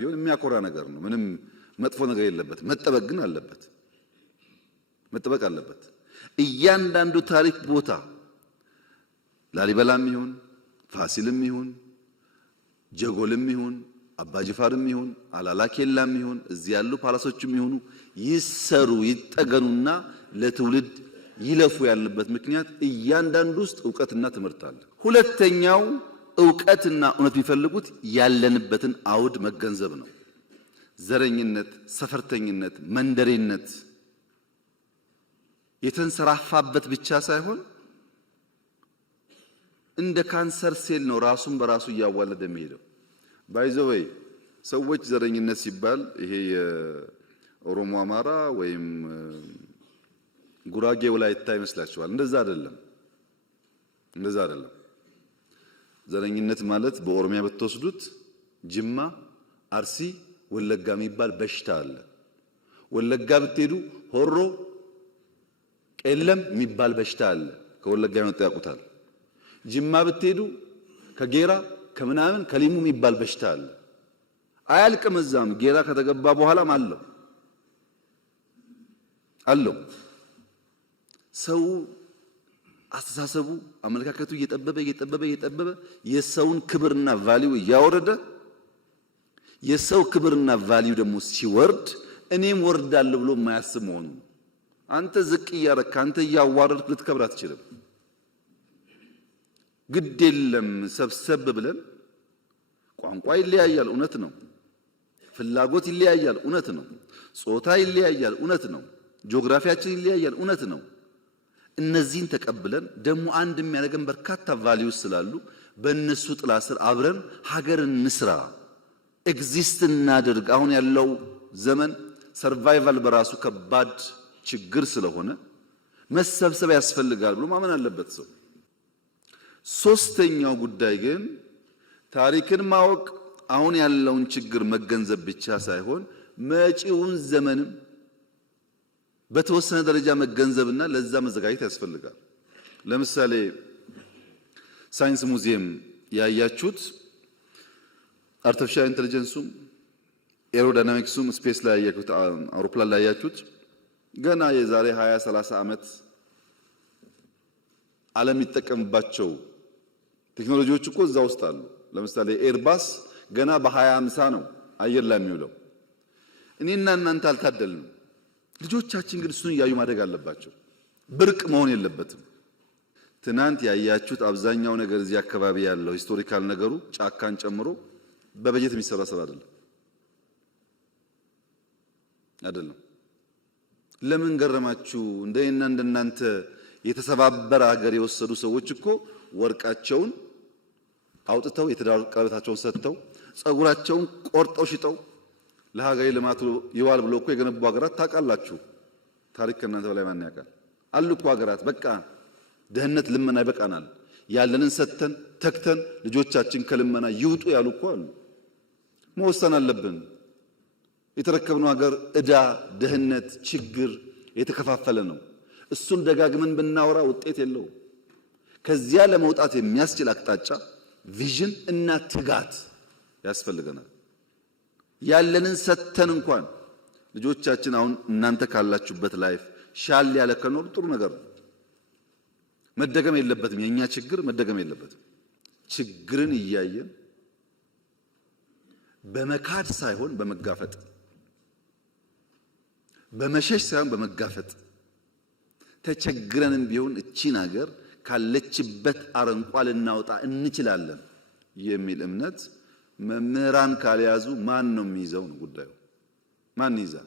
ቢሆን የሚያኮራ ነገር ነው። ምንም መጥፎ ነገር የለበት። መጠበቅ ግን አለበት። መጠበቅ አለበት። እያንዳንዱ ታሪክ ቦታ ላሊበላም ይሁን ፋሲልም ይሁን ጀጎልም ይሁን አባጅፋርም ይሁን አላላኬላም ይሁን እዚህ ያሉ ፓላሶችም ይሁኑ ይሰሩ ይጠገኑና ለትውልድ ይለፉ ያለበት ምክንያት እያንዳንዱ ውስጥ ዕውቀትና ትምህርት አለ። ሁለተኛው ዕውቀትና እውነት ቢፈልጉት ያለንበትን አውድ መገንዘብ ነው። ዘረኝነት፣ ሰፈርተኝነት፣ መንደሬነት የተንሰራፋበት ብቻ ሳይሆን እንደ ካንሰር ሴል ነው ራሱን በራሱ እያዋለደ የሚሄደው። ባይዘወይ ሰዎች ዘረኝነት ሲባል ይሄ የኦሮሞ አማራ ወይም ጉራጌ ወላይታ ይመስላችኋል? እንደዛ አይደለም። እንደዛ አይደለም። ዘረኝነት ማለት በኦሮሚያ ብትወስዱት ጅማ፣ አርሲ፣ ወለጋ የሚባል በሽታ አለ። ወለጋ ብትሄዱ ሆሮ፣ ቄለም የሚባል በሽታ አለ። ከወለጋ የመጣ ያውቁታል። ጅማ ብትሄዱ ከጌራ ከምናምን ከሊሙ የሚባል በሽታ አለ። አያልቅም። እዛም ጌራ ከተገባ በኋላም አለው። ሰው አስተሳሰቡ አመለካከቱ እየጠበበ የሰውን ክብርና ቫልዩ እያወረደ የሰው ክብርና ቫልዩ ደግሞ ሲወርድ እኔም ወርዳለሁ ብሎ የማያስብ መሆኑ ነው። አንተ ዝቅ እያረክ አንተ እያዋረድክ ልትከብር አትችልም። ግድ የለም ሰብሰብ ብለን ቋንቋ ይለያያል፣ እውነት ነው። ፍላጎት ይለያያል፣ እውነት ነው። ጾታ ይለያያል፣ እውነት ነው። ጂኦግራፊያችን ይለያያል፣ እውነት ነው። እነዚህን ተቀብለን ደግሞ አንድ የሚያደርገን በርካታ ቫልዩስ ስላሉ በእነሱ ጥላ ስር አብረን ሀገር እንስራ፣ ኤግዚስት እናድርግ። አሁን ያለው ዘመን ሰርቫይቫል በራሱ ከባድ ችግር ስለሆነ መሰብሰብ ያስፈልጋል ብሎ ማመን አለበት ሰው። ሶስተኛው ጉዳይ ግን ታሪክን ማወቅ አሁን ያለውን ችግር መገንዘብ ብቻ ሳይሆን መጪውን ዘመንም በተወሰነ ደረጃ መገንዘብና ለዛ መዘጋጀት ያስፈልጋል። ለምሳሌ ሳይንስ ሙዚየም ያያችሁት አርቲፊሻል ኢንተለጀንሱም ኤሮዳይናሚክሱም ስፔስ ላይ ያያችሁት አውሮፕላን ላይ ያያችሁት ገና የዛሬ 20 30 ዓመት ዓለም ይጠቀምባቸው ቴክኖሎጂዎች እኮ እዛ ውስጥ አሉ። ለምሳሌ ኤርባስ ገና በ2050 ነው አየር ላይ የሚውለው። እኔና እናንተ አልታደልንም። ልጆቻችን ግን እሱን እያዩ ማደግ አለባቸው። ብርቅ መሆን የለበትም። ትናንት ያያችሁት አብዛኛው ነገር እዚህ አካባቢ ያለው ሂስቶሪካል ነገሩ ጫካን ጨምሮ በበጀት የሚሰራ ስራ አይደለም። ለምን ገረማችሁ? እንደና እንደናንተ የተሰባበረ ሀገር የወሰዱ ሰዎች እኮ ወርቃቸውን አውጥተው የትዳር ቀለበታቸውን ሰጥተው ጸጉራቸውን ቆርጠው ሽጠው ለሀገሬ ልማት ይዋል ብሎ እኮ የገነቡ ሀገራት ታውቃላችሁ። ታሪክ ከእናንተ በላይ ማን ያውቃል? አሉ እኮ ሀገራት በቃ ድህነት ልመና ይበቃናል፣ ያለንን ሰጥተን ተክተን ልጆቻችን ከልመና ይውጡ ያሉ እኮ አሉ። መወሰን አለብን። የተረከብነው ሀገር ዕዳ፣ ድህነት፣ ችግር የተከፋፈለ ነው። እሱን ደጋግመን ብናወራ ውጤት የለውም። ከዚያ ለመውጣት የሚያስችል አቅጣጫ ቪዥን እና ትጋት ያስፈልገናል። ያለንን ሰጥተን እንኳን ልጆቻችን አሁን እናንተ ካላችሁበት ላይፍ ሻል ያለ ከኖር ጥሩ ነገር ነው። መደገም የለበትም። የኛ ችግር መደገም የለበትም። ችግርን እያየን በመካድ ሳይሆን በመጋፈጥ፣ በመሸሽ ሳይሆን በመጋፈጥ ተቸግረንም ቢሆን እቺን ሀገር ካለችበት አረንቋ ልናወጣ እንችላለን የሚል እምነት መምህራን ካልያዙ ማን ነው የሚይዘው ነው ጉዳዩ። ማን ይይዛል?